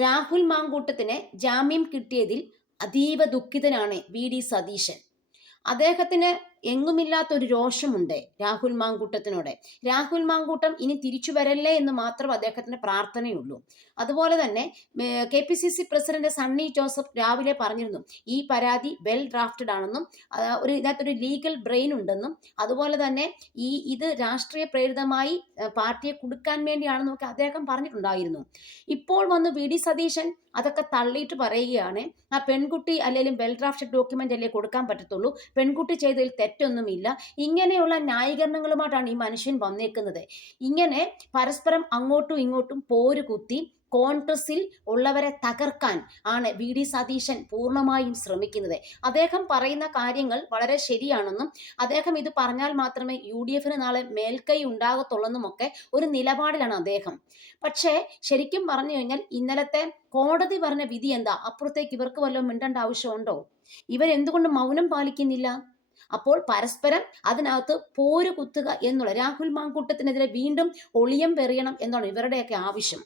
രാഹുൽ മാങ്കൂട്ടത്തിന് ജാമ്യം കിട്ടിയതിൽ അതീവ ദുഃഖിതനാണ് വി ഡി സതീശൻ. അദ്ദേഹത്തിന് എങ്ങുമില്ലാത്തൊരു രോഷമുണ്ട് രാഹുൽ മാങ്കൂട്ടത്തിനോട്. രാഹുൽ മാങ്കൂട്ടം ഇനി തിരിച്ചു വരല്ലേ എന്ന് മാത്രം അദ്ദേഹത്തിന് പ്രാർത്ഥനയുള്ളൂ. അതുപോലെ തന്നെ K P C C president Sunny Joseph രാവിലെ പറഞ്ഞിരുന്നു ഈ പരാതി വെൽ ഡ്രാഫ്റ്റഡ് ആണെന്നും ഒരു ഇതിനകത്തൊരു ലീഗൽ ബ്രെയിൻ ഉണ്ടെന്നും അതുപോലെ തന്നെ ഈ ഇത് രാഷ്ട്രീയ പ്രേരിതമായി പാർട്ടിയെ കൊടുക്കാൻ വേണ്ടിയാണെന്നും ഒക്കെ അദ്ദേഹം പറഞ്ഞിട്ടുണ്ടായിരുന്നു. ഇപ്പോൾ വന്ന് വി ഡി സതീശൻ അതൊക്കെ തള്ളിയിട്ട് പറയുകയാണ് ആ പെൺകുട്ടി അല്ലെങ്കിൽ വെൽ ഡ്രാഫ്റ്റഡ് ഡോക്യുമെന്റ് അല്ലേ കൊടുക്കാൻ പറ്റത്തുള്ളൂ പെൺകുട്ടി ചെയ്തതിൽ തെറ്റൊന്നുമില്ല. ഇങ്ങനെയുള്ള ന്യായീകരണങ്ങളുമായിട്ടാണ് ഈ മനുഷ്യൻ വന്നേക്കുന്നത്. ഇങ്ങനെ പരസ്പരം അങ്ങോട്ടും ഇങ്ങോട്ടും പോര് കുത്തി കോൺഗ്രസിൽ ഉള്ളവരെ തകർക്കാൻ ആണ് വി. ഡി. സതീശൻ പൂർണമായും ശ്രമിക്കുന്നത്. അദ്ദേഹം പറയുന്ന കാര്യങ്ങൾ വളരെ ശരിയാണെന്നും അദ്ദേഹം ഇത് പറഞ്ഞാൽ മാത്രമേ യു. ഡി. എഫിന് നാളെ മേൽക്കൈ ഉണ്ടാകത്തുള്ളെന്നുമൊക്കെ ഒരു നിലപാടിലാണ് അദ്ദേഹം. പക്ഷേ ശരിക്കും പറഞ്ഞു കഴിഞ്ഞാൽ ഇന്നലത്തെ കോടതി പറഞ്ഞ വിധി എന്താ? അപ്പുറത്തേക്ക് ഇവർക്ക് വല്ലതും മിണ്ടേണ്ട ആവശ്യമുണ്ടോ? ഇവരെന്തുകൊണ്ട് മൗനം പാലിക്കുന്നില്ല? അപ്പോൾ പരസ്പരം അതിനകത്ത് പോര് കുത്തുക എന്നുള്ള രാഹുൽ മാങ്കൂട്ടത്തിനെതിരെ വീണ്ടും ഒളിയം വെറിയണം എന്നാണ് ഇവരുടെയൊക്കെ ആവശ്യം.